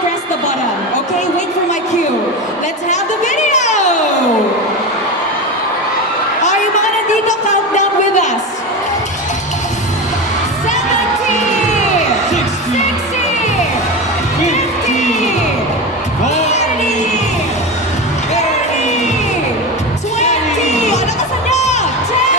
press the button, okay? Wait for my cue. Let's have the video! Are you mga nandito? Countdown with us. 70! 60! 50! 40! 30! 20! Ano ka sa nyo? 10!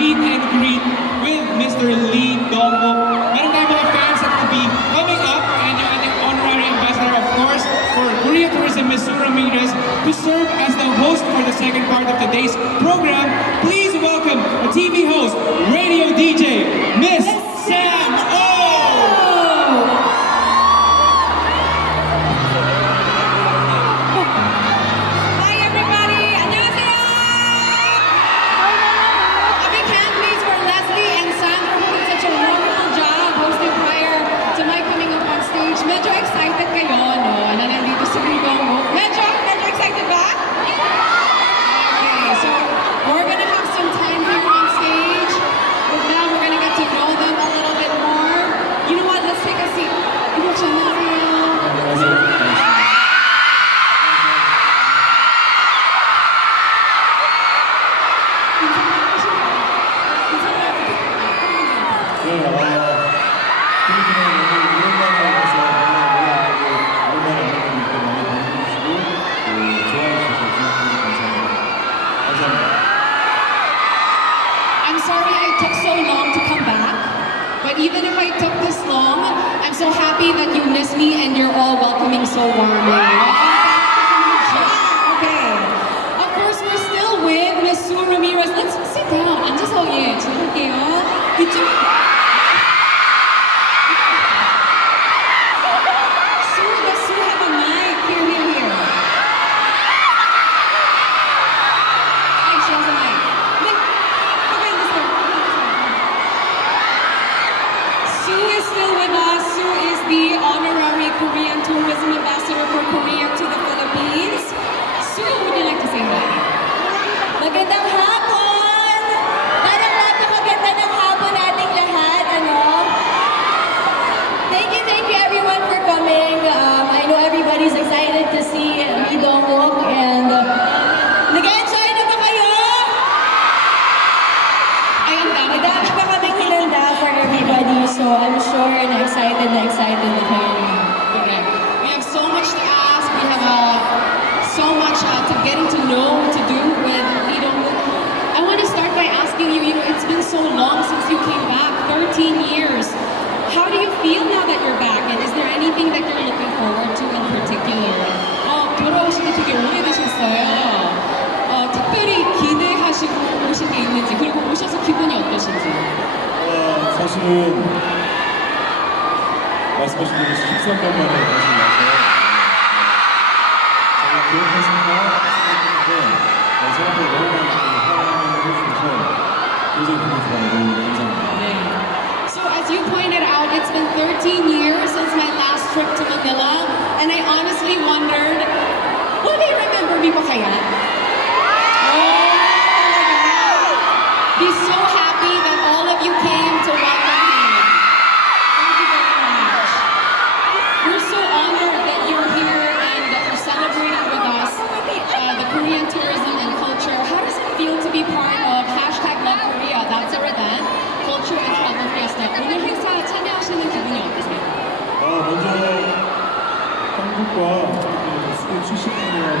'Di for Korea Tourism, Ms. Sue Ramirez, to serve as the host for the second part of today's program. Please welcome a TV host, radio DJ, Miss Sam Oh! Hi everybody! 안녕하세요! A big hand please for Leslie and Sandra who did such a wonderful job hosting prior to my coming up on stage. Medyo excited kayo, no? Na nandito sa Wook. Medyo excited ba? Okay, so we're gonna have some time here on stage. But now we're gonna get to know them a little bit more. You know what? Let's take a seat. I'm sorry I took so long to come back, but even if I took this long, I'm so happy that you missed me and you're all welcoming so warmly. Okay. Of course, we're still with Miss Sue Ramirez. Let's sit down. 앉아서 지낼게요. 이쪽. Sue, does Sue have a mic? Here. Hey, she has a mic. Sue is still with us. Sue is the honorary Korean Tourism Ambassador for Korea to the Philippines. Sue, would you like to say hi? Magandang hapon! Parang napakaganda ng hapon nating lahat, ano? Thank you everyone for coming. I know everybody's excited to see me Wook and nag-enjoy na ba kayo? Ay, ang dami Madami pa kaming hinanda for everybody, so I'm sure na excited na kayo. Correct. We have so much to ask. We have so much to getting to know, to do with Wook. I want to start by asking you, it's been so long since you came back, 13 years. How do you feel now that you're back? And is there anything that you're looking forward to in particular? 돌아오신 게 되게 오래되셨어요. 특별히 기대하시고 오신 게 있는지, 그리고 오셔서 기분이 어떠신지. 사실은 말씀하신 대로 13년 만에 다시 와서 제가 기억하시는가 싶었는데 생각보다 너무 많이 사랑을 해주셔서 굉장히 기분이 좋아요. 너무 감사합니다. So as you pointed out, it's been 13 years since my last trip to Manila, and I honestly wondered, will they remember me pa kaya? Be so happy that all of you came to welcome me. Thank you very much. We're so honored that you're here and that you're celebrating with us the Korean tourism and culture. How does it feel to be part of #LoveKorea? That's our event, Culture and Travel Fiesta. 오늘 행사 참여하시는 기분이 어떠세요? 먼저 한국과 수도 70년이라는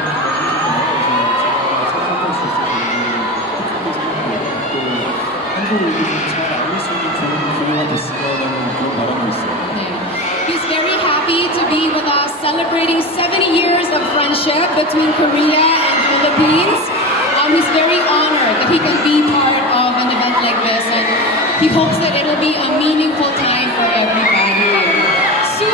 제가 참석할 수 있어서 또 한국을 잘 알릴 수 있는 좋은 기회가 됐으라는 그런 바람도 있어요. He's very happy to be with us celebrating 70 years of friendship between Korea and Philippines. He's very honored that he can be part of an event like this, and he hopes that it'll be a meaningful time for everybody. Sue,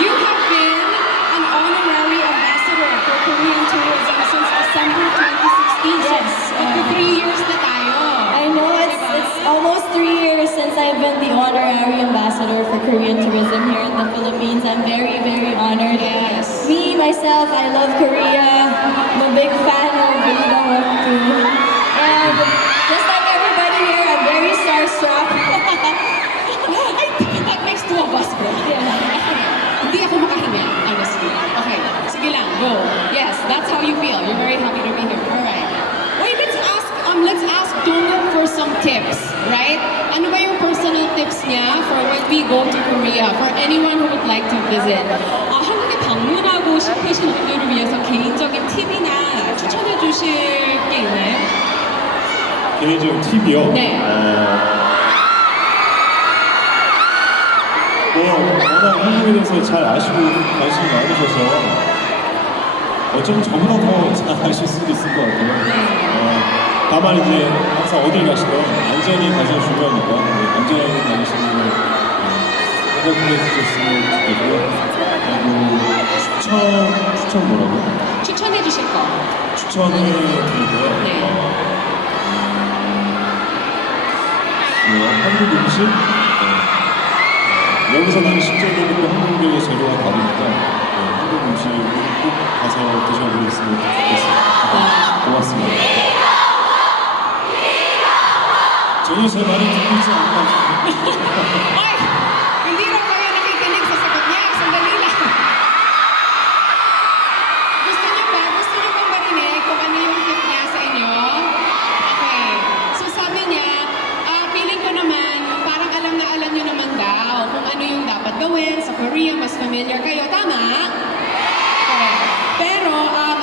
you have been an honorary ambassador for Korean tourism since December 2016. Yes. So, 3 years na tayo. I know it's almost 3 years since I've been the honorary ambassador for Korean tourism here in the Philippines. I'm very, very honored. Yes. Me, myself, I love Korea. I'm a big fan of Wook too. And just like everybody here, I'm very starstruck. That makes two of us, bro. Hindi ako makahinga, honestly. Okay, sige lang, go. Yes, that's how you feel. You're very happy to be here. Alright. Wait, let's ask Wook for some tips, right? Ano ba yung personal tips niya for when we go to Korea, for anyone who would like to visit? 한국에 방문하고 싶으신 분들을 위해서 개인적인 팁이나 추천해 주실 게 있나요? 개인적인 팁이요? 네. 뭐 워낙 한국에 대해서 잘 아시고 관심이 많으셔서 어쩌면 저보다 더 잘 아실 수도 있을 것 같아요. 다만 이제 항상 어딜 가시든 안전이 가장 중요하니까 안전하게 다니시는 걸 생각해 주셨으면 좋겠고요. 그리고 추천 뭐라고? 추천해 주실 거. 추천을 드리고요. 네. 한국 음식? 여기서는 실제로 한국의 재료가 다르니까 한국 음식을 꼭 가서 드셔보셨으면 좋겠습니다. 고맙습니다. 전혀 제 말을 듣고 있지 않는 것 같아요. Ay! Hindi raw kayo nakikinig sa sagot niya. Sandali lang. Gusto niyo ba? Gusto niyo bang marinig kung ano yung tip niya sa inyo? Okay. So sabi niya, feeling ko naman, parang alam na alam niyo naman daw kung ano yung dapat gawin sa Korea. Mas familiar kayo. Tama? Correct. Pero,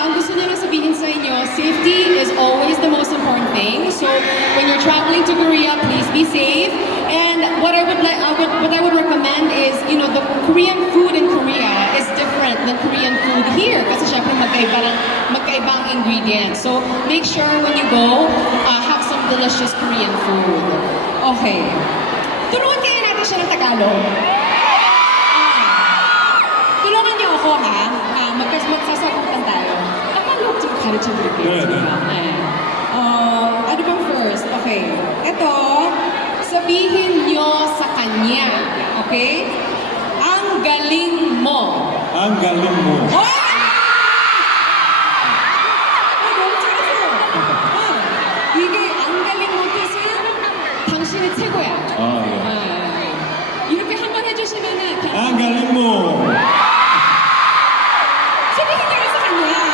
ang gusto niya lang sabihin sa inyo, safety is always the most important thing. So, when you're traveling to Korea, please be safe. And what I would recommend is, you know, the Korean food in Korea is different than Korean food here. Kasi syempre magkaibang ingredients. So, make sure when you go, have some delicious Korean food. Okay. Tulungan kaya natin siya ng Tagalog. tulungan niyo ako ha. Magsasagutan tayo. Tagalog 좀 가르쳐 드릴게요. 네. Ano bang first? Okay. Ito, sabihin niyo sa kanya. Okay? Ang galing mo. Ang galing mo. Oh! 너무 잘했어요. 이게 안 갈린 모 뜻은 당신이 최고야. 이렇게 한번 해주시면은 Ang galing mo. sabihin niyo sa kanya.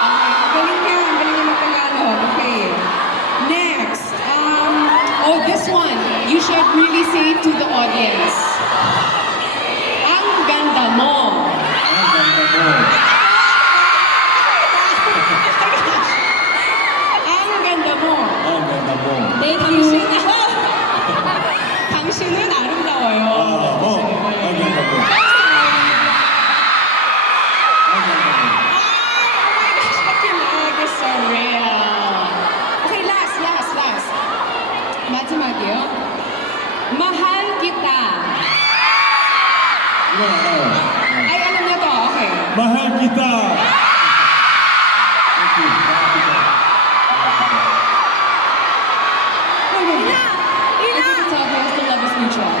Ang galing ka, ang galing mo mag-Tagalog. Okay. Next. Oh, this one. You should really say it to the audience. Ang ganda mo. Ang ganda mo. Ang ganda mo. Ang ganda mo. Thank you. 당신은 아름다워요. ang ganda mo. Ang ganda mo. Oh my gosh, makinig is so real. Okay, last. 마지막이요. mahal kita. 이거 알아요. Ay, alam niyo to. Okay. Mahal kita. Thank you. Mahal kita. I think it's obvious the love is mutual.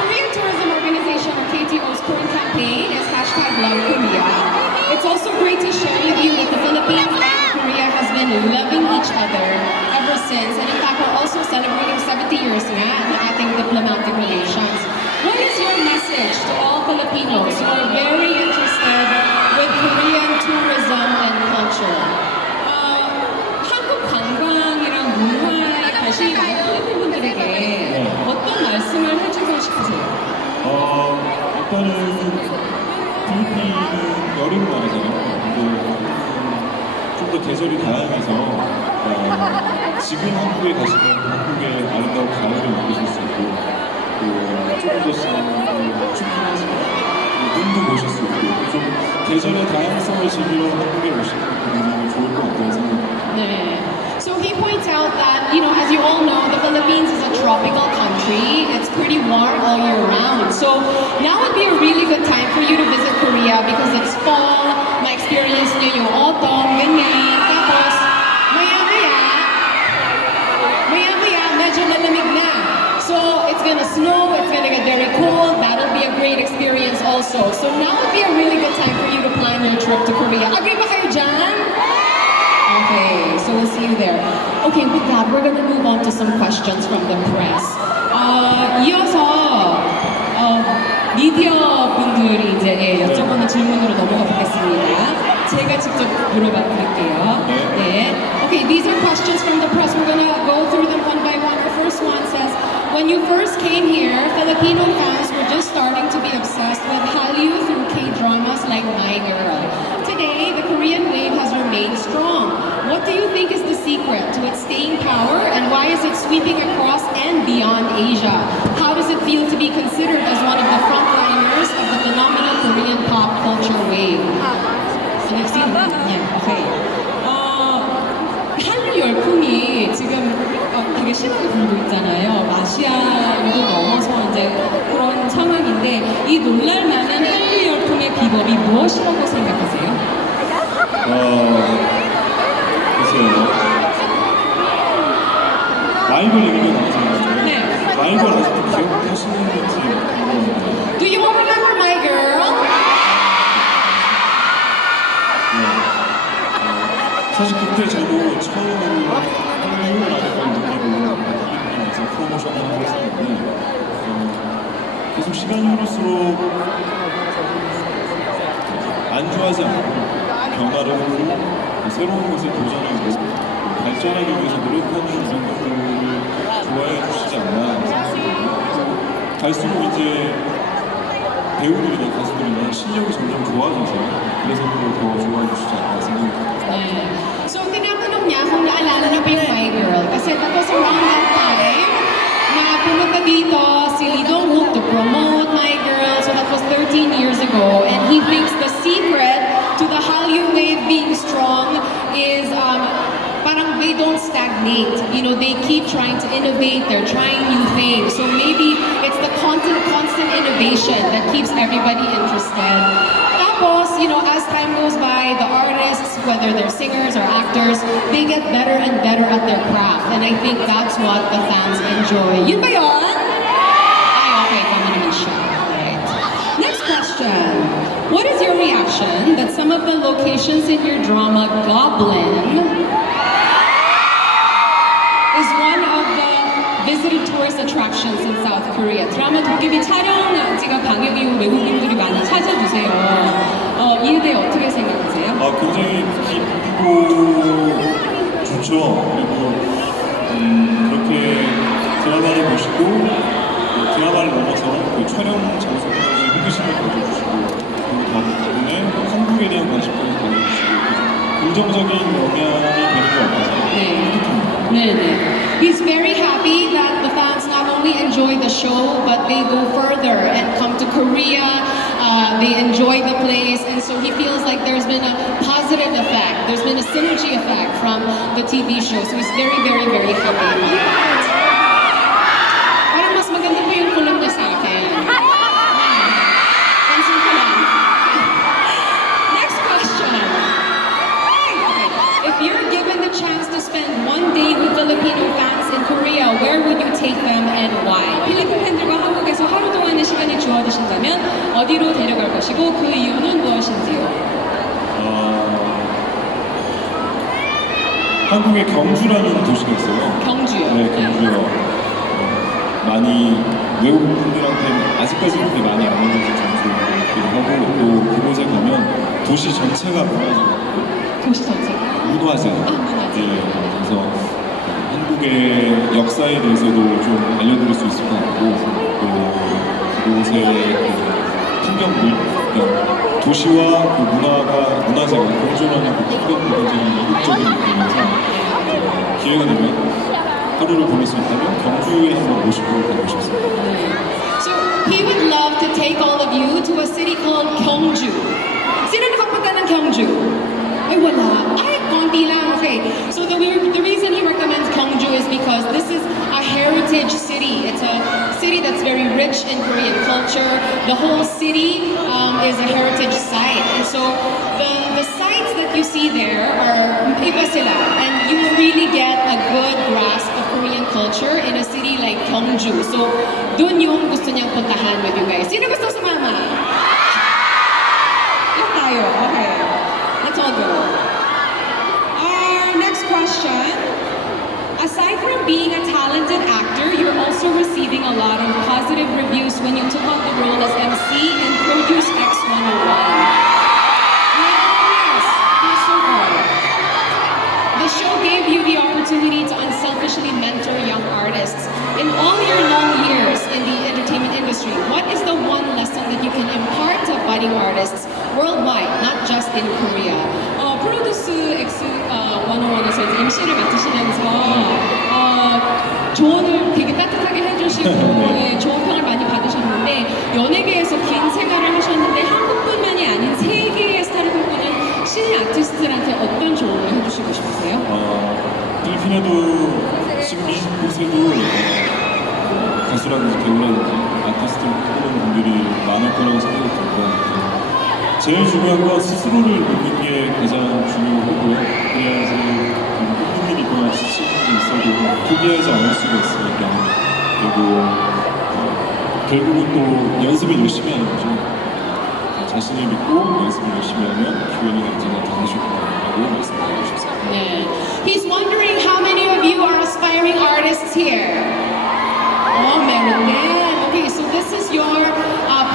Korean Tourism Organization, or KTO's current campaign is #LoveKorea. It's also great to share with you that the Philippines and Korea has been loving each other ever since. And in fact, we're also celebrating 70 years nga ng ating diplomatic relations. What is your message to all Filipinos who are very interested with Korean tourism and culture? 한국 관광이랑 문화에 관심이 많은 필리핀 분들에게 어떤 말씀을 해주고 싶으세요? 일단은 필리핀은 여름 나라잖아요. 좀 더 계절이 다양해서 지금 한국에 가시면 한국의 아름다운 가을을 느끼실 수 있고 조금 더 지나면 춥긴 하지만 눈도 보실 수 있고 좀 계절의 다양성을 즐기러 한국에 오시는 분들이 좋을 것 같다는 생각입니다. 네. So he points out that, you know, as you all know, the Philippines is a tropical country. It's pretty warm all year round. So now would be a really good time for you to visit Korea because it's fall. Ma-experience niyo yung autumn, ganyan. Tapos, maya-maya, medyo malamig na. So it's gonna snow, it's gonna get very cold. That'll be a great experience also. So now would be a really good time for you to plan your trip to Korea. Agree ba kayo dyan? Okay, so we'll see you there. Okay, with that, we're gonna move on to some questions from the press. 이어서 미디어 분들이 이제 여쭤보는 질문으로 넘어가 보겠습니다. 제가 직접 물어봐 드릴게요. 네. Okay, these are questions from the press. We're gonna go through them one by one. The first one says, when you first came here, Filipino fans were just starting to be obsessed with Hallyu through K-dramas like My Girl. Today, the Korean wave has remained strong. What do you think is the secret to its staying power, and why is it sweeping across and beyond Asia? How does it feel to be considered as one of the frontliners of the phenomenal Korean pop culture wave? So you've seen that? Yeah, okay. 한류 열풍이 지금 되게 심하게 불고 있잖아요. 아시아도 넘어서 이제 그런 상황인데 이 놀랄만한 한류 열풍의 비법이 무엇이라고 생각하세요? 글쎄요. 마이걸 얘기가 나왔었는데 네. 마이걸 아직도 기억하시는 건지 모르겠는데 Do you remember my girl? 사실 그때 저도 처음 한류라는 걸 느끼고 나서 프로모션을 하고 있었는데 계속 시간이 흐를수록 안주하지 않고 변화를 하고 새로운 것에 도전하고 발전하기 위해서 노력하는 이런 것들을 좋아해 주시지 않나 생각합니다. 갈수록 이제 배우들이나 가수들이나 실력이 점점 좋아져서 그래서 더 좋아해 주시지 않나 생각합니다. So, tinatanong niya kung naalala niyo pa yung My Girl. Kasi that was around that time na pumunta dito si Lee Dong-wook to promote My Girl. So that was 13 years ago. And he thinks the secret to the Hallyu wave being strong is parang they don't stagnate. You know, they keep trying to innovate. They're trying new things. So maybe it's the constant innovation that keeps everybody interested. Tapos, you know, as time goes by, the artists, whether they're singers or actors, they get better and better at their craft. And I think that's what the fans enjoy. Yun ba yun? Ay, okay. Kami naman siya. Alright. Next question. What is your reaction that some of the locations in your drama, Goblin, is one of the visited tourist attractions in South Korea? 드라마 도깨비 촬영지가 방역 이후 외국인들이 많이 찾아주세요. 이에 대해 어떻게 생각하세요? 굉장히 기쁘고 좋죠. 그리고 그렇게 드라마를 보시고 드라마를 넘어서 그 촬영 장소까지 호기심을 가져주시고 그리고 덕분에 한국에 대한 관심까지 가져주시고 긍정적인 영향이 되는 것 같아서 뿌듯합니다. He's very happy that the fans not only enjoy the show, but they go further and come to Korea. They enjoy the place, and so he feels like there's been a positive effect. There's been a synergy effect from the TV show. So he's very, very, very happy about that. Parang mas maganda pa yung kulog niya sa akin. Pansin ko lang. Next question. If you're given the chance to spend one day with Filipino fans in Korea, where would you take them and why? 필리핀 팬들과 한국에서 하루 동안의 시간이 주어지신다면 어디로 데려갈 것이고 그 이유는 무엇인지요? 한국의 경주라는 도시가 있어요. 경주요? 네, 경주요. 많이 외국분들한테 아직까지는 그렇게 많이 안 알려진 장소이기도 하고 또 그곳에 가면 도시 전체가 무너져요. 도시 전체가? 문화재. 문화재. 네, 그래서 한국의 역사에 대해서도 좀 알려드릴 수 있을 것 같고 또 그곳의 그 풍경들, 그러니까 도시와 그 문화재가 공존하는 그 풍경도 굉장히 이국적인 느낌이어서 기회가 되면 하루를 보낼 수 있다면 경주에 한번 모시고 가고 싶습니다. So he would love to take all of you to a city called Gyeongju. Sino nakapunta ng Gyeongju? Ay, wala. Ay, konti lang. Okay. So the reason he recommends Gyeongju is because this is a heritage city. It's a city that's very rich in Korean culture. The whole city is a heritage site. And so the sites that you see there are iba sila. And you really get a good grasp of Korean culture in a city like Gyeongju. So dun yung gusto niyang puntahan with you guys. Sino gusto sumama? Yung tayo. Okay. Let's all go. Our next question. Aside from being a talented actor, you're also receiving a lot of positive reviews when you took on the role as MC in Produce X101. Yes, feels so good. The show gave you the opportunity to unselfishly mentor young artists. In all your long years in the entertainment industry, what is the one lesson that you can impart to budding artists worldwide, not just in Korea? 프로듀스 X101에서 MC를 맡으시면서 조언을 되게 따뜻하게 해주시고 조언 평을 많이 동안에 연예계에서 긴 생활을 하셨는데 한국뿐만이 아닌 세계의 스타를 꿈꾸는 신인 아티스트들한테 어떤 조언을 해주시고 싶으세요? 필리핀에도 지금 이곳에도 가수라든지 배우라든지 아티스트를 꿈꾸는 분들이 많을 거라고 생각이 들고 제일 중요한 건 스스로를 믿는 게 가장 중요하고요. 그래야지 꿈꾸는 일이 있거나 지치는 일이 있어도 포기하지 않을 수가 있으니까 그리고 결국은 또 연습을 열심히 하는 거죠. 자신을 믿고 연습을 열심히 하면 기회는 언제나 다가올 거라고 말씀드리고 싶습니다. 네. He's wondering how many of you are aspiring artists here? Oh, meron din. Okay, so this is your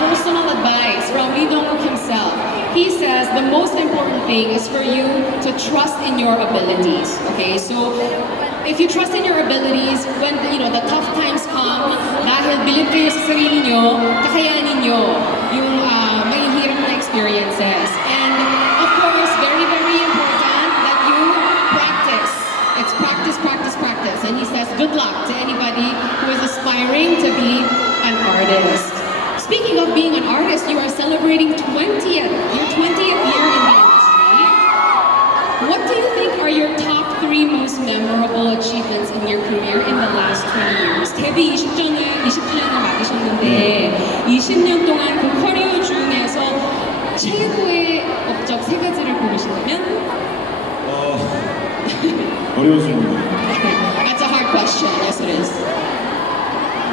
personal advice from Lee Dong-wook himself. He says the most important thing is for you to trust in your abilities. Okay, so if you trust in your abilities, when the tough times come, dahil bilib kayo sa sarili nyo, kakayanin nyo yung mahihirap na experiences. And of course, very, very important that you practice. It's practice, practice, practice. And he says good luck to anybody who is aspiring to be an artist. Speaking of being an artist, you are celebrating your 20th year in the industry. What do you think are your top 3 most memorable achievements in your career in the last 20 years? 데뷔 20주년을 맞으셨는데 20년 동안 그 커리어 중에서 최고의 업적 3가지를 고르신다면? 어려운 질문이에요. That's a hard question. Yes, it is.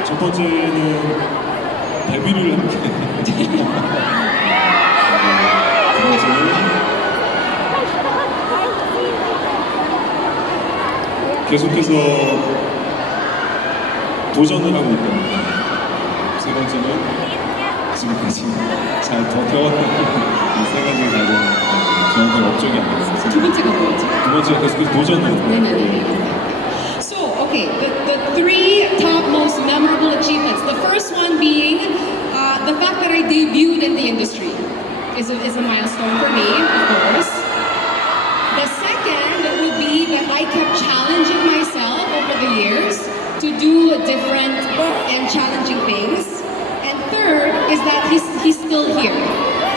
첫 번째는 데뷔를 함께 두 번째는 계속해서 도전을 하고 있거든요. 세 번째는 지금까지 잘 버텨왔던 이 세 가지 가장 저한테 업적이 아니었어요. 두 번째가 뭐였죠? 두 번째가 계속해서 도전을 하고 네네네. So, okay, the 3 top most memorable achievements. The first one being the fact that I debuted in the industry is a milestone for me, of course. The second would be that I kept challenging myself over the years to do different and challenging things. And third is that he's still here,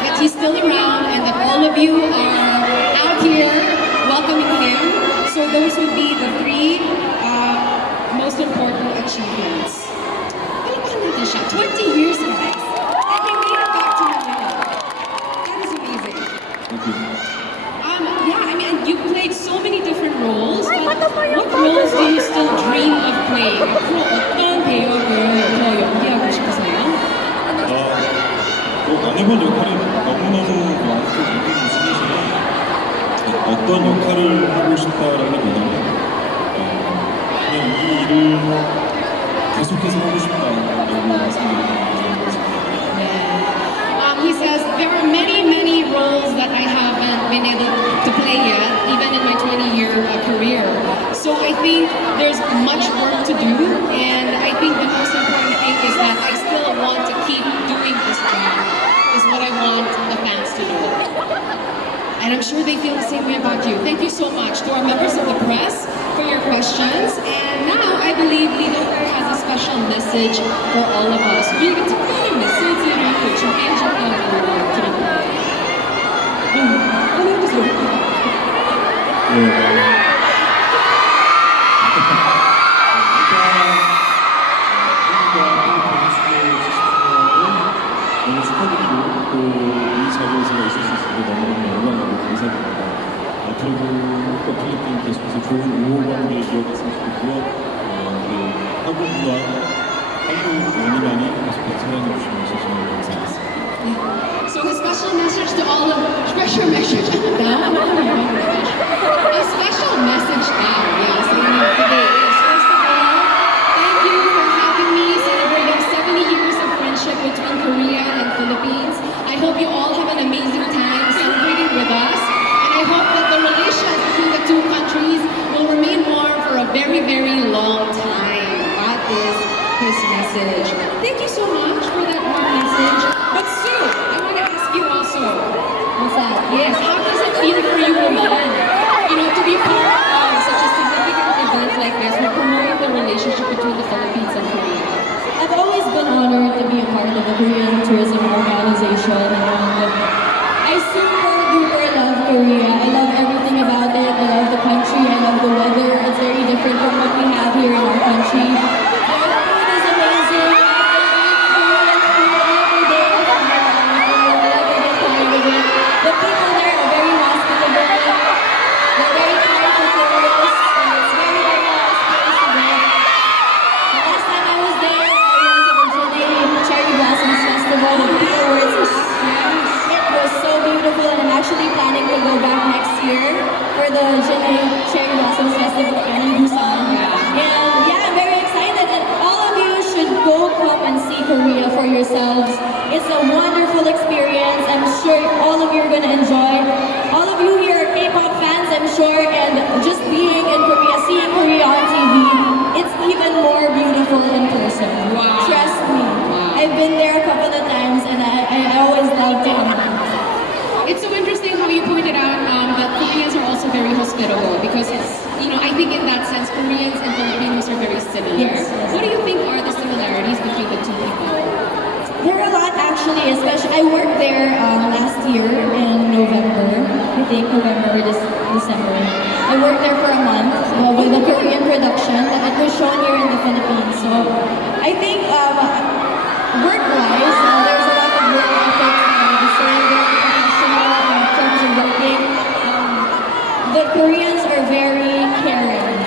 that he's still around, and that all of you are out here welcoming him. So those would be the 3 most important achievements. 20 years, guys. And he made it back to Manila. That is amazing. Yeah, I mean, you played so many different roles, but what roles do you still dream of playing? 앞으로 어떤 배역을 더 연기하고 싶으세요? 안 해본 역할이 너무너무 많고 있는 중에서는 어떤 역할을 하고 싶다라기보다는 그냥 이 일을 계속해서 하고 싶다라고 생각이 He says there are many roles that I haven't been able to play yet, even in my 20-year career. So I think there's much work to do, and I think the most important thing is that I still want to keep doing this job, is what I want the fans to know. And I'm sure they feel the same way about you. Thank you so much to our members of the press for your questions. And now I believe Lee Dong-wook has a special message for all of us. 우리가 특별한 메시지를 준비해 주셨다고 들었는데. 해주세요. 너무 축하드리고 또 이 자리에 제가 있을 수 있어서 너무너무 영광이고 감사드립니다. 앞으로도 또 필리핀 계속해서 좋은 우호관계 이어갔으면 좋겠고요. 한국 문화, 한국 연인만이 계속해서 사랑해 주시면서 정말 감사하겠습니다. So a special message to all of special message now. A special message now. Yeah, so today is first of all, thank you for having me celebrating 70 years of friendship between Korea and Philippines. I hope you all have an amazing time celebrating with us, and I hope that the relations between the two countries will remain warm for a very long time. That is his message. Thank you so much for that warm message. But Sue, I want to ask you also. What's that? Yes, how does it feel for you, woman? To be part of such a significant event like this, we're promoting the relationship between the Philippines and Korea. I've always been honored to be a part of the Korean the Cherry Blossoms Festival in Busan. And yeah, I'm very excited, and all of you should go come and see Korea for yourselves. It's a wonderful experience. I'm sure all of you are gonna enjoy. All of you here are K-pop fans, I'm sure, and just being in Korea, seeing Korea on TV, it's even more beautiful in person. Wow. Trust me. Wow. I've been there a couple of times, and I always love to come. It's so interesting how you pointed out that Koreans are also very hospitable because it's, I think in that sense, Koreans and Filipinos are very similar. Yes. What do you think are the similarities between the two people? There are a lot actually, especially I worked there last year in November, I think November or December. I worked there for a month with a Korean production and it was shown here in the Philippines. So I think work-wise, there's a lot of work ethic, very professional in terms of working. The Koreans are very caring.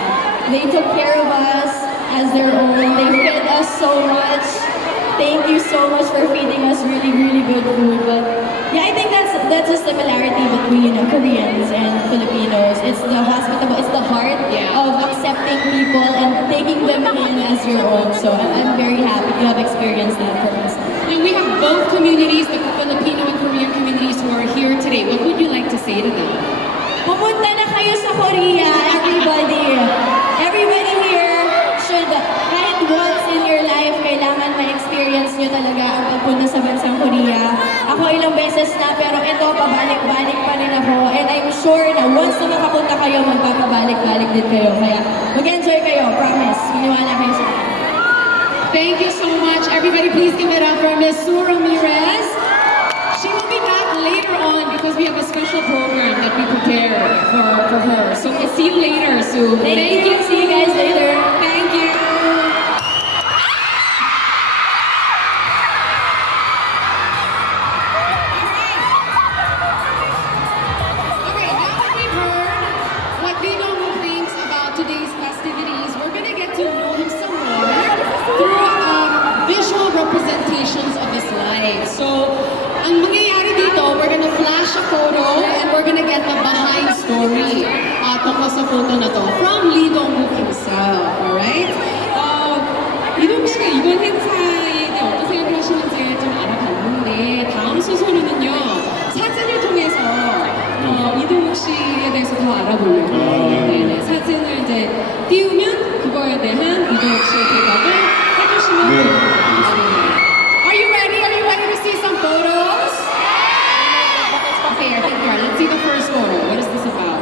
They took care of us as their own. They fed us so much. Thank you so much for feeding us really, really good food. But yeah, I think that's a similarity between Koreans and Filipinos. It's the hospitable, it's the heart of accepting people and taking them in as your own. So I'm very happy to have experienced that for myself. Now we have both communities, the Filipino and Korean communities who are here today. What would you like to say to them? Pumunta na kayo sa Korea, everybody. Everybody here should, kahit once in your life, kailangan ma-experience nyo talaga ang pagpunta sa bansang Korea. Ako ilang beses na, pero ito, pabalik-balik pa rin ako. And I'm sure na once na makapunta kayo, magpapabalik-balik din kayo. Kaya mag-enjoy kayo, promise. Maniwala kayo sa akin. Thank you so much. Everybody please give it up for Miss Sue Ramirez. She will be back later on because we have a special program that we prepared for her. So we'll see you later, Sue. Thank you. See you guys later. Thank you. Okay, now that we've heard what Lino thinks about today's festivities, we're gonna get to know him some more through visual representations of his life. So, ang mangyayari dito, we're gonna flash a photo and we're gonna get the behind story tungkol sa photo na to from Lee Dong-wook himself, alright? 이동 씨가 이번 행사에 대해 어떤 생각을 하시는지 좀 알아봤는데 다음 순서로는요 사진을 통해서 이동욱 씨에 대해서 더 알아보려고 네네, 사진을 이제 띄우면 그거에 대한 이동욱 씨의 대답을 해주시면 네, Are you ready? Are you ready to see some photos? Okay, I think you are. Let's see the first photo. What is this about?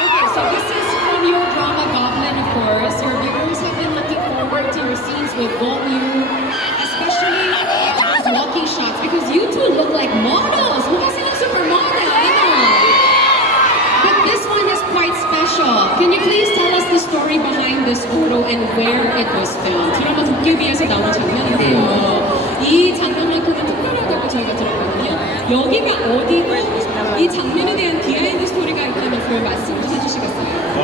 Okay, so this is from your drama Goblin, of course. Your viewers have been looking forward to your scenes with Gong Yu, especially those walking shots, because you two look like models. Mukha silang supermodel, But this one is quite special. Can you please tell us the story behind this photo and where it was filmed? 드라마 도깨비에서 나온 장면인데요. 이 장면만큼은 특별하다고 저희가 들었거든요. 여기가 어디고 이 장면에 대한 비하인드 스토리가 있다면 그걸 말씀 좀 해주시겠어요?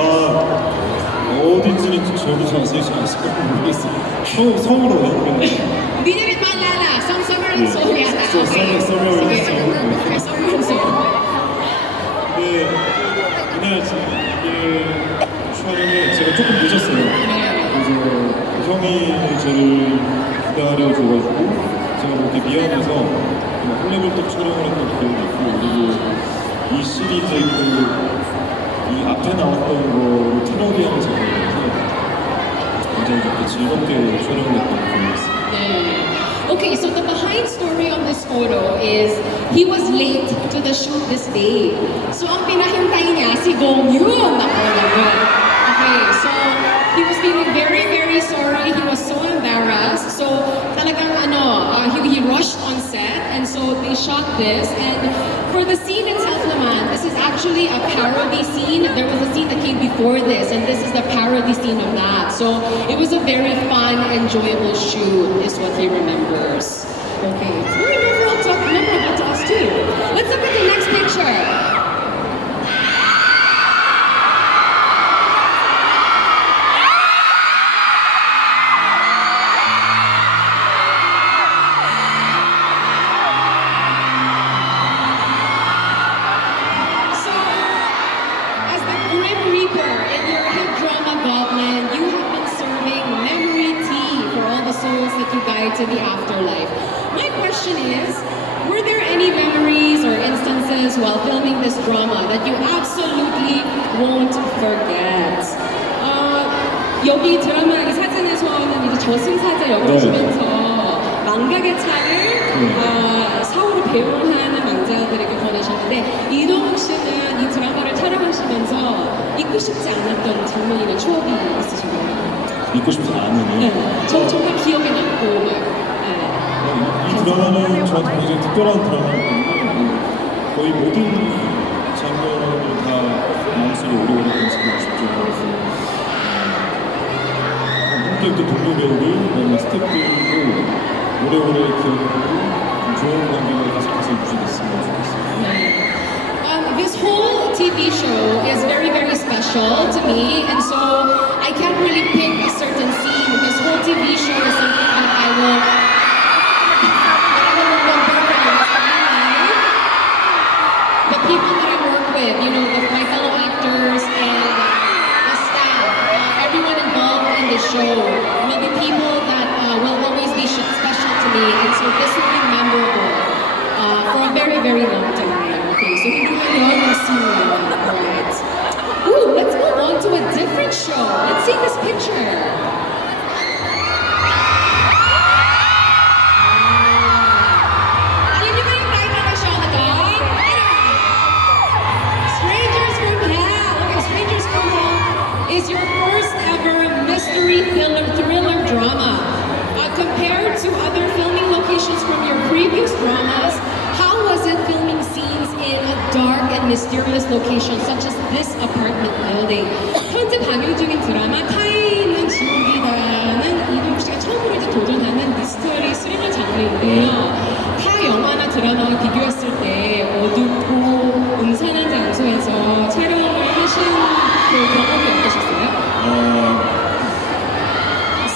어딘지는 저도 자세히 잘 모르겠어요. 성으로요? 니네는 말라라. 성서면 소리하다. 네, 그날 이게 촬영에 제가 조금 늦었어요. 그래서 형이 저를 기다려줘가지고 제가 그렇게 미안해서 홀리볼떡 촬영을 했던 기억이 있고, 그리고 이 시리즈 이 앞에 나왔던 거를 트러비안에서 보면서 굉장히 그렇게 즐겁게 촬영을 했던 기억이 있어요. Okay, so the behind story on this photo is he was late to the shoot this day. So ang pinahintay niya si Gong Yu na Okay, so he was feeling very, very sorry. He was so embarrassed. So talagang he rushed on set, and so they shot this. And for the scene itself naman, this is actually a parody scene. There was a scene that came before this, and this is the parody scene of that. So it was a very fun, enjoyable shoot, is what he remembers. Okay, it's very memorable to us too. Let's look at the next picture. to the afterlife. My question is, were there any memories or instances while filming this drama that you absolutely won't forget? 여기 드라마 이 사진에서는 이제 저승사자 역으시면서 망각의 차를 사후로 배웅하는 망자들에게 보내셨는데 이동욱 씨는 이 드라마를 촬영하시면서 잊고 싶지 않았던 장면이나 추억이 있으신가요? 믿고 싶지 않으니. 네, 정말 기억에 남고 막. 이 드라마는 저한테 굉장히 특별한 드라마였는데 거의 모든 장면을 다 마음속에 오래오래 간직하고 싶죠. 함께했던 동료 배우들, 그다음에 스태프들도 오래오래 기억하고 좋은 관계가 계속해서 유지됐으면 좋겠어요. This whole TV show is very, very special to me, and so I can't really pick a certain scene. This whole TV show is something that I will remember for the rest of my life. The people that I work with, you know, my fellow actors and the staff, everyone involved in the show will be people that will always be special to me, and so this will be memorable for a very, very long time. Okay, so hindi ngayon ang scene. Alright. Ooh, let's move on to a different show. Let's see this picture. Yun yung yung title ng show na to? Strangers from Hell. Okay, Strangers from Hell is your first ever mystery thriller drama. Compared to other filming locations from your previous dramas, how was it filming scenes in a dark and mysterious location such as this apartment building? 현재 방영 중인 드라마 타인은 지옥이다는 이동욱 씨가 처음으로 이제 도전하는 미스터리 스릴러 장르인데요. 타 영화나 드라마와 비교했을 때 어둡고 음산한 장소에서 촬영을 하신 그 경험이 어떠셨어요?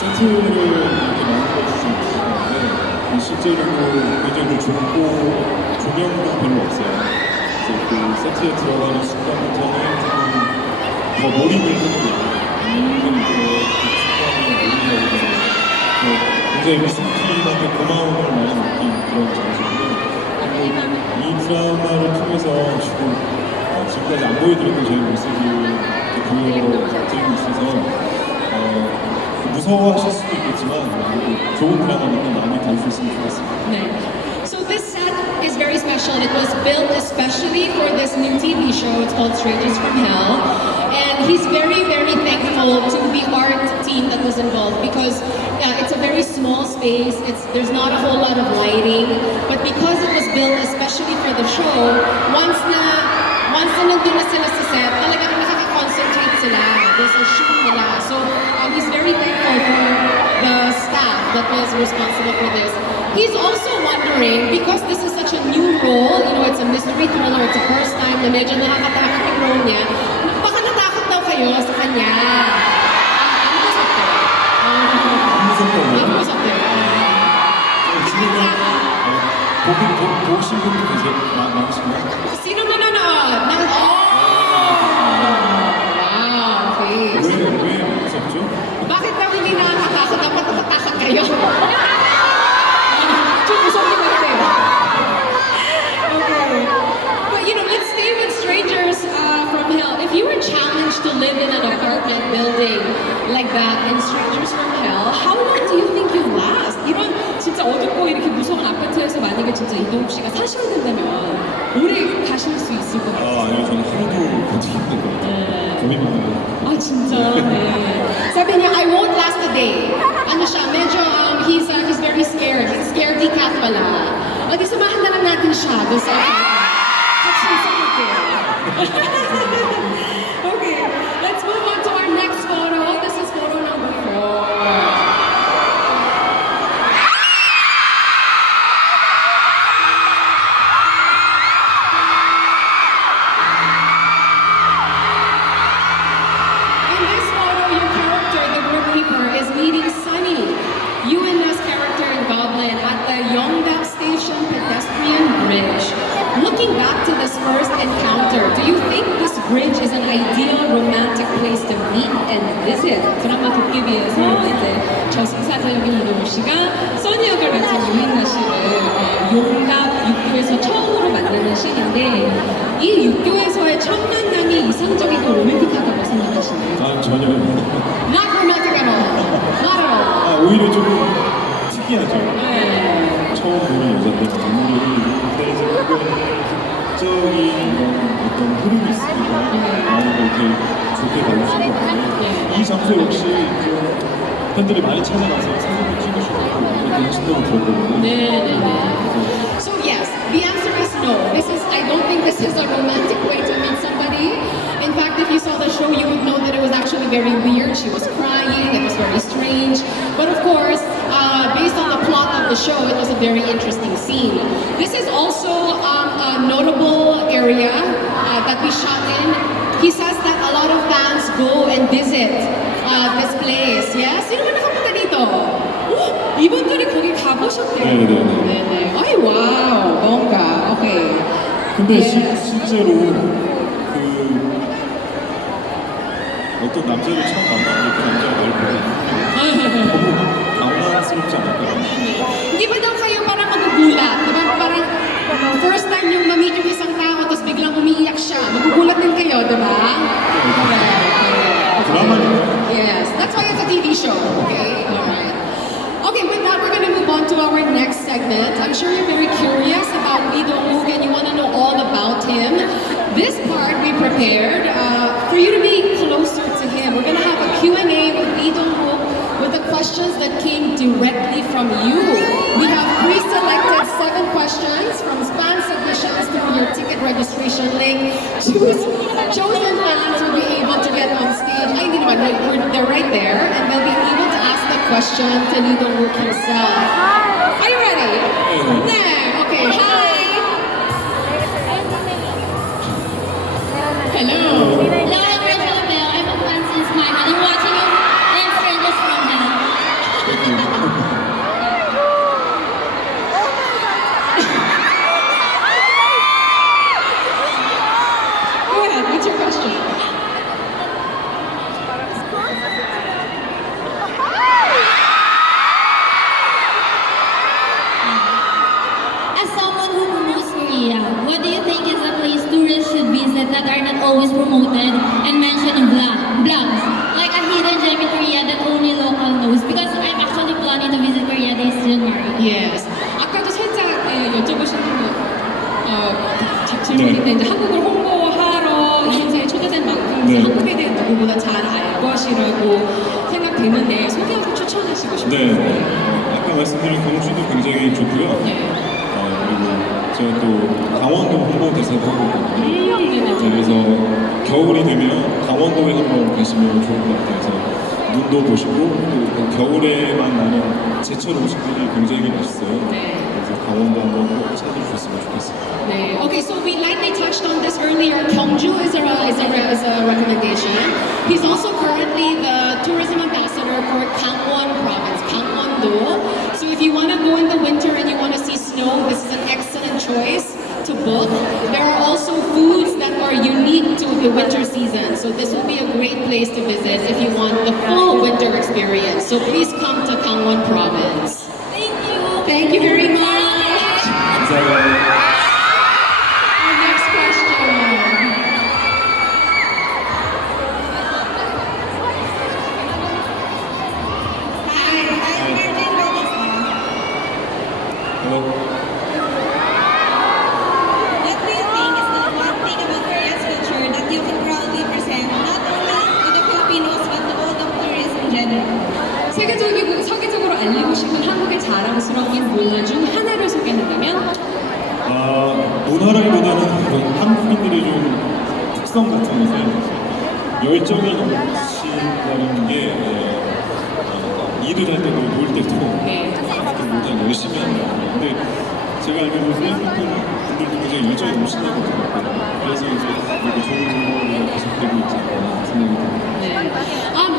세트를 이렇게 만들어주신 분인데 실제로도 굉장히 좁고 조명도 별로 없어요. 그래서 그 세트에 들어가는 순간부터는 조금 더 몰입을 하게 그리고 그 순간에 몰입을 하게 굉장히 미스키한테 고마움을 많이 느낀 그런 장소인데 이 드라마를 통해서 지금까지 안 보여드렸던 저희 모습을 보여드리고 있어서 무서워하실 수도 있겠지만 좋은 드라마니까 많이 봐주셨으면 좋겠습니다. 네. So this set is very special. It was built especially for this new TV show. It's called Strangers from Hell. And he's very, very thankful to the art team that was involved because it's a very small space. There's not a whole lot of lighting. But because it was built especially for the show, once na nandun na sila sa set, talagang nakaka-concentrate sila. There's a shoot nila. So he's very thankful for the staff that was responsible for this. He's also wondering, because this is such a new role, you know, it's a mystery thriller, it's the first time na medyo nakakatakot yung role niya, baka natakot daw kayo sa kanya. Ano masakit? Ano masakit? 보신 분도 계세요? 많으신가요? Sino nanonood? Wow, okay. 왜 무섭죠? Bakit daw hindi nakakatakot? Dapat natatakot kayo. 좀 무섭게 같아요. Okay. But you know, let's stay with Strangers from Hell. If you were challenged to live in an apartment building like that in Strangers from Hell, how long do you think you'd last? 이런 진짜 어둡고 이렇게 무서운 아파트에서 만약에 진짜 이동욱 씨가 사셔야 된다면 오래 가실 수 있을 것 같아요. 아니요, 저는 하루도 버티기 힘들 것 같아요. 겁이 많아요. 아 진짜. 네. 사bi niya, I won't last a day. Ano siya, medyo he's very scared. He's scaredy cat pala. O di samahan na lang natin siya doon sa 같이 있어볼게요. Okay, let's move on to our next photo. This is photo number 4. Is meeting Sunny, Yuana's character in Goblin, at the Yongdap Station pedestrian bridge. Looking back to this first encounter, do you think this Bridge is an ideal romantic place to meet and visit. 드라마 도깨비에서 이제 저승사자역인 이동우 씨가 써니 역을 맡은 유인나 씨를 용답 육교에서 처음으로 만나는 씬인데 이 육교에서의 첫 만남이 이상적이고 로맨틱하다고 생각하시나요? 아, 전혀요. Not romantic at all. Not at all. 아, 오히려 좀 특이하죠. 네. 처음 보는 여자들 눈물이 흘리고 근데 이제 극적인 어떤 흐름이 있으니까 많이들 이렇게 좋게 봐주신 것 같아요. 이 장소 역시 좀 팬들이 많이 찾아가서 사진을 찍으시고 그렇게 하신다고 들었거든요. 네네네. So yes, the answer is no. I don't think this is a romantic way to meet somebody. In fact, if you saw the show, you would know that it was actually very weird. She was crying, it was very strange. But of course, based on the plot of the show, it was a very interesting scene. This is also a notable area that we shot in. He says that a lot of fans go and visit this place. Yes? sino ba nakapunta dito? 이분들이 거기 가보셨대요. 네네. 아이 와우, 뭔가. 오케이. 근데 Yes. 실제로 그 어떤 남자를 처음 만났는데 그 남자가 날 보고 너무 당황스럽지 않을까요? Hindi ba daw kayo parang magugulat? Diba parang first time yung ma-meet yung isang tao tapos biglang umiiyak siya. Magugulat din kayo, diba? Correct. 드라마니까. Yes, that's why it's a TV show, okay? Alright. Okay, with that, we're gonna move on to our next segment. I'm sure you're very curious about Lee Dong-wook and you wanna know all about him. This part we prepared for you to be closer to him. We're gonna have a Q&A with Lee Dong-wook with the questions that came directly from you. We have pre-selected 7 questions from fan submissions through your ticket registration link. Chosen fans will be able to get on stage. They're right there, and they'll be able to ask the question to Lee Dong-wook himself. Are you ready? Yeah. Okay. Hi. Hello. Hello, I'm Rachel Bell. I'm a fan since Mike, and I'm watching you. I'm strangers from hell. Go ahead. What's your question? As someone who promotes Korea, what do you think is a place tourists should visit that are not always promoted and mentioned in blogs? Like a hidden gem in Korea that only local knows. Because I'm actually planning to visit Korea this January. Yes. 아까도 살짝 여쭤보시는 질문인데 이제 한국을 홍보하러 이 행사에 초대된 만큼 이제 네. 한국에 대해 누구보다 잘 알 것이라고 생각되는데 소개해서 추천하시고 싶어요. 네. 아까 말씀드린 경주도 굉장히 좋고요. 네. 그리고 제가 또 강원도 홍보대사도 하고 있거든요. 네네. 그래서 겨울이 되면 강원도에 한번 가시면 좋을 것 같아요. 그래서 눈도 보시고 또 겨울에만 나는 제철 음식들이 굉장히 맛있어요. 네. 그래서 강원도 한번 꼭 찾아주셨으면 좋겠습니다. 네. Okay, so we lightly touched on this earlier. Gyeongju is a recommendation. He's also currently the tourism ambassador for Gangwon province, Gangwon-do. So if you want to go in the winter and you want to see snow, this is an excellent choice to book. There are also foods that are unique to the winter season. So this will be a great place to visit if you want the full winter experience. So please come to Gangwon province. Thank you. Thank you very much. 감사합니다. Our next question. Hi, I'm Virgin Bautista. Hello. What do you think is the one thing about Korea's culture that you can proudly present not only to the Filipinos but to all of tourists in general? 세계적으로 알리고 싶은 한국의 자랑스러운 문화 중 하나를 소개한다면? 문화라기보다는 그런 한국인들의 좀 특성 같은 것을 열정이 넘치다는 게 일을 할 때도 놀 때도 네. 모두 열심히 하는 거예요. 근데 제가 알기로 필리핀 분들도 굉장히 열정이 넘친다고 들었거든요. 그래서 이제 이렇게 좋은 정보가 계속되고 있지 않나 생각이 듭니다.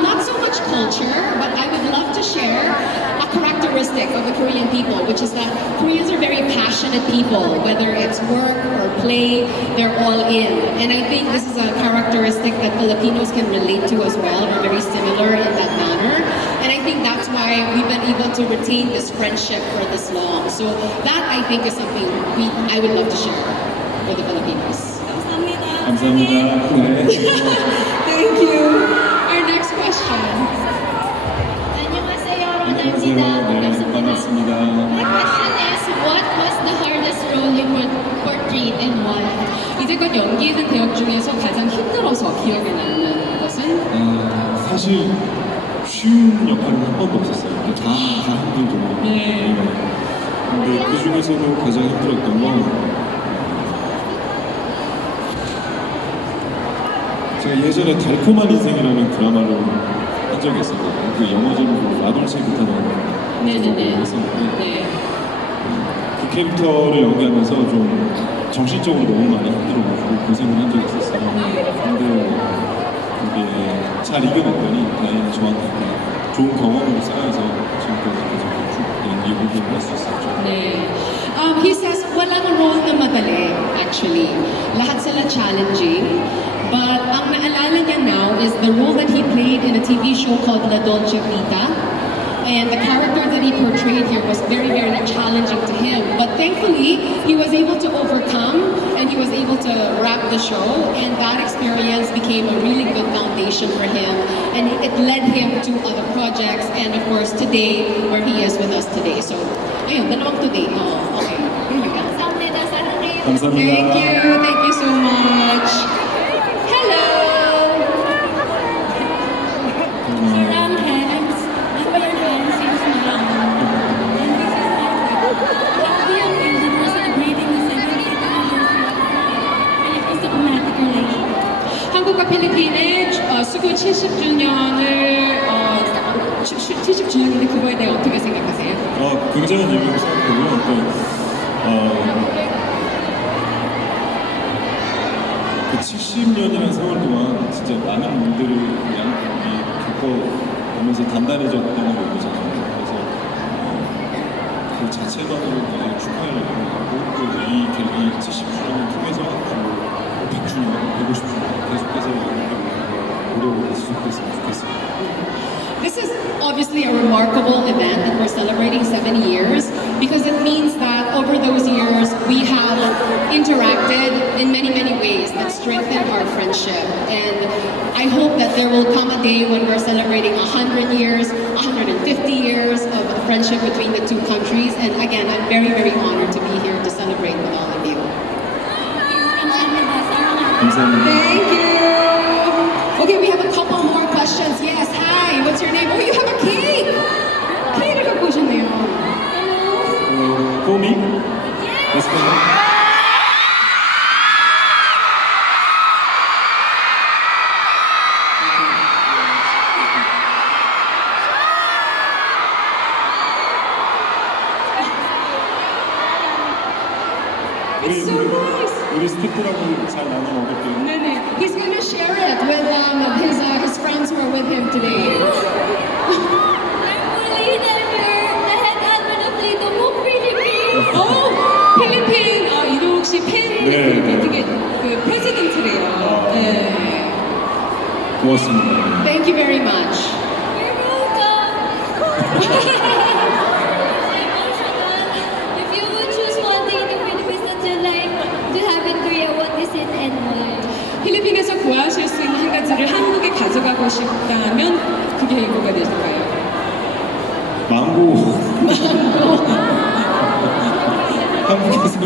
Not so much culture, but I would love to share a characteristic characteristic of the Korean people, which is that Koreans are very passionate people. Whether it's work or play, they're all in. And I think this is a characteristic that Filipinos can relate to as well. We're very similar in that manner. And I think that's why we've been able to retain this friendship for this long. So that, I think, is something I would love to share with the Filipinos. 감사합니다. 네. Thank you. Our next question. 안녕하세요, 안녕하세요. 네, 반갑습니다. My question is, what was the hardest role you portrayed and why? 이제껏 연기하는 배역 중에서 가장 힘들어서 기억에 남는 것은? 사실 쉬운 역할은 한 번도 없었어요. 다 힘들죠. 네. 근데 그 중에서도 가장 힘들었던 건 제가 예전에 달콤한 인생이라는 드라마를 한 적이 있었거든요. 그 영어 제목으로 라돌체 비타라는 네네네. 했었는데 네. 그 캐릭터를 연기하면서 좀 정신적으로 너무 많이 힘들어가지고 고생을 한 적이 있었어요. 근데 그게 잘 이겨냈더니 다행히 저한테 좋은 경험으로 쌓여서 지금까지 계속 쭉 연기 공부를 할 수 있었죠. 네. He says, walang role na madali, actually. Lahat sila challenging. But ang naalala niya now is the role that he played in a TV show called La Dolce Vita. And the character that he portrayed here was very, very challenging to him. But thankfully, he was able to overcome and he was able to wrap the show. And that experience became a really good foundation for him. And it led him to other projects. And of course, today, where he is with us today. So, ayun, dalawang today. Oh, okay. 감사합니다, 사랑해요. 감사합니다. Thank you so much. Hello! From hands, I'm your friend since now. And this is my Korean music. We're celebrating the 70th anniversary of Philippines diplomatic relations. 한국과 필리핀의 수교 70주년을 70주년인데 그거에 대해 어떻게 생각하세요? 굉장한 의미로 생각하고요. 그 70년이라는 세월 동안 진짜 많은 분들을 그냥 겪어보면서 단단해졌다는 걸 보잖아요. 그래서 그 자체만으로 되게 축하하려고 하고 또이 계기 70주년을 통해서 100주년, 150주년 계속해서 노력을 계속했으면 좋겠습니다. This is obviously a remarkable event that we're celebrating 70 years because it means that over those years we have interacted in many, many ways that strengthen our friendship. And I hope that there will come a day when we're celebrating 100 years, 150 years of friendship between the two countries. And again, I'm very, very honored to be here to celebrate with all of you. 감사합니다, 사랑해요. 감사합니다. Thank you. Okay, we have a couple more questions. Yes, hi. What's your name? Oh, you have a cake. 케이크를 갖고 오셨네요. For me? Yes, ma'am. It's so nice. 우리 스태프들하고 잘 나눠 먹을게요. 네네. He's gonna share it with his friends who are with him today. I'm fully never the head admin of Lito Wook Philippines. 오, 필리핀 이동욱 씨 팬 네. 되게 그 프레지던트래요. 네. 고맙습니다. Thank you very much. You're welcome. If you would choose one thing in the Philippines that you like to have in Korea, what is it and why? 필리핀에서 구하실 수 있는 한 가지를 한국에 가져가고 싶다면 그게 뭐가 되실까요? 망고. 한국에서는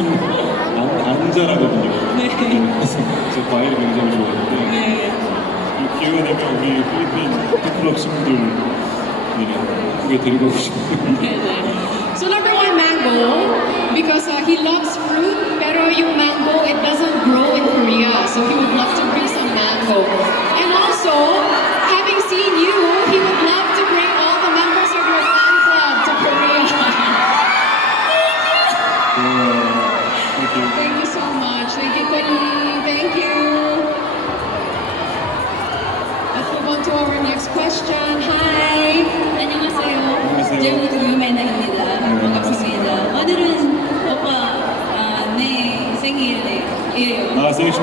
안 자라거든요. 네. 그래서 제 과일을 굉장히 좋아하는데 네. 기회가 되면 우리 필리핀 팬클럽 친구들 한국에 데리고 가고 싶어요. So number one, mango, because he loves fruit, pero yung mango, it doesn't grow in Korea, so he would love to bring some mango. And also, having seen you, he would love to bring all the members of your fan club to Korea. Thank you. Thank you so much. Thank you, Tony. Thank you. Let's move on to our next question. Hi. 안녕하세요. 안녕하세요. 제목은 유메나입니다.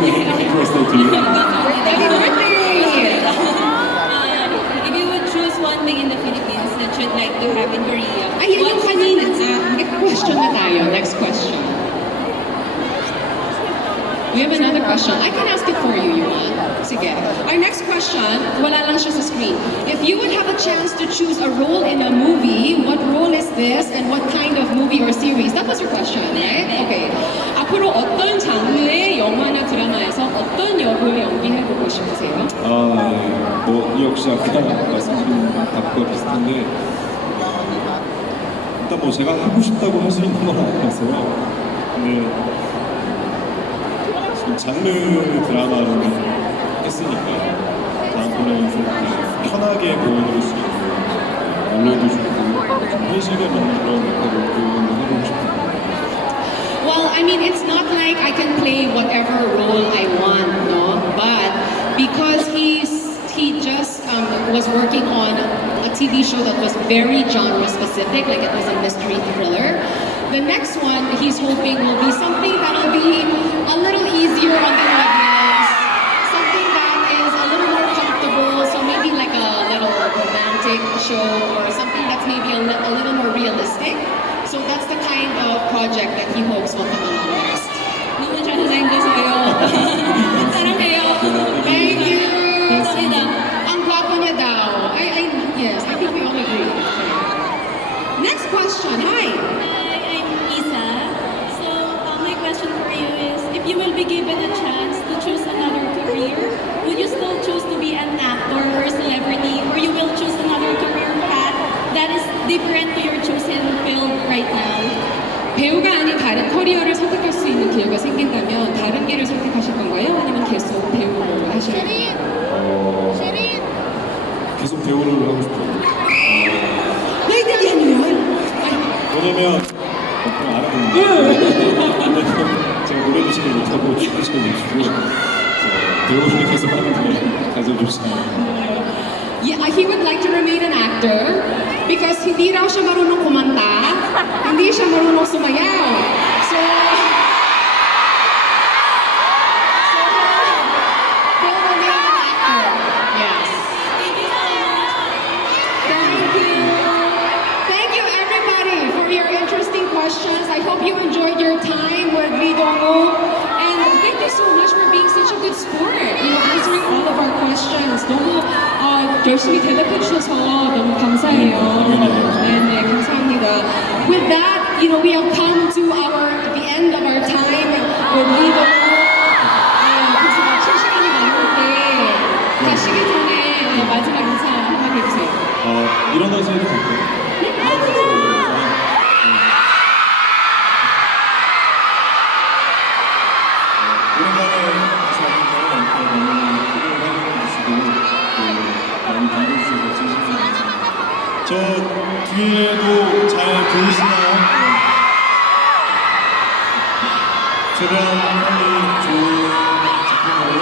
Happy birthday to you. Happy birthday! If you would choose one thing in the Philippines that you'd like to have in Korea, Ayun yung kanina. Question na tayo. Next question. We have another question. I can ask it for you, Yuan. Sige. Our next question, wala lang siya sa screen. If you would have a chance to choose a role in a movie, what role is this and what kind of movie or series? That was your question, right? Okay. 앞으로 어떤 장르의 영화나 드라마에서 어떤 역을 연기해보고 싶으세요? 아, 네. 뭐 역시 아까 말씀드린 답과 비슷한데 일단 뭐 제가 하고 싶다고 할 수 있는 건 아니라서요. 근데 지금 장르 드라마를 했으니까 다음번에는 좀 편하게 보여드릴 수 있는 언론도 좋고 좀 현실감 있는 그런 역할을 해보고 싶어요. Well, I mean, it's not like I can play whatever role I want, no? But because he just was working on a TV show that was very genre specific, like it was a mystery thriller. The next one he's hoping will be something that'll be a little easier on the audience, something that is a little more comfortable. So maybe like a little romantic show or something that's maybe a little more realistic. So that's the kind of project that he hopes will come along next. 너무 잘생기세요. 사랑해요. Thank you. 감사합니다. Ang gwapo niya daw. Yes, I think we all agree. Next question. Hi. Hi, I'm Isa. So, my question for you is, if you will be given a chance to choose another career, would you still choose to be an actor or a celebrity, or you will choose another career path that is different to your chosen field right now? 배우가 아닌 다른 커리어를 선택할 수 있는 기회가 생긴다면 다른 길을 선택하실 건가요? 아니면 계속 배우를 하실 건가요? 계속 배우를 하고 싶어요. 왜 얘기하면? 왜냐면 그럼 알아보는데 제가 노래도 잘 못하고 춤도 잘 못 추고 배우를 계속 하는 게 가장 좋지 않아요. Yeah, he would like to remain an actor because hindi raw siya marunong kumanta, hindi siya marunong sumayaw. So he'll remain an actor. Yes. Thank you so much. Thank you. Thank you everybody for your interesting questions. I hope you enjoyed your time with Lee Dong-woo. And thank you so much for being such a good sport. Answering all of our questions. 너무 열심히 대답해 주셔서 너무 감사해요. 네, 감사합니다. With that, we have come to the end of our time with Lee Dong-woo. 벌써 마칠 시간이 왔는데 가시기 전에 마지막 인사 한번 해주세요. 일어나서 해도 될까요? 오랜만에 다시 왔는데 너무 크게 환영해 주시고 많이 반겨주셔서 진심으로 감사합니다. 저 뒤에도 잘 보이시나요? 최대한 빨리 좋은 작품으로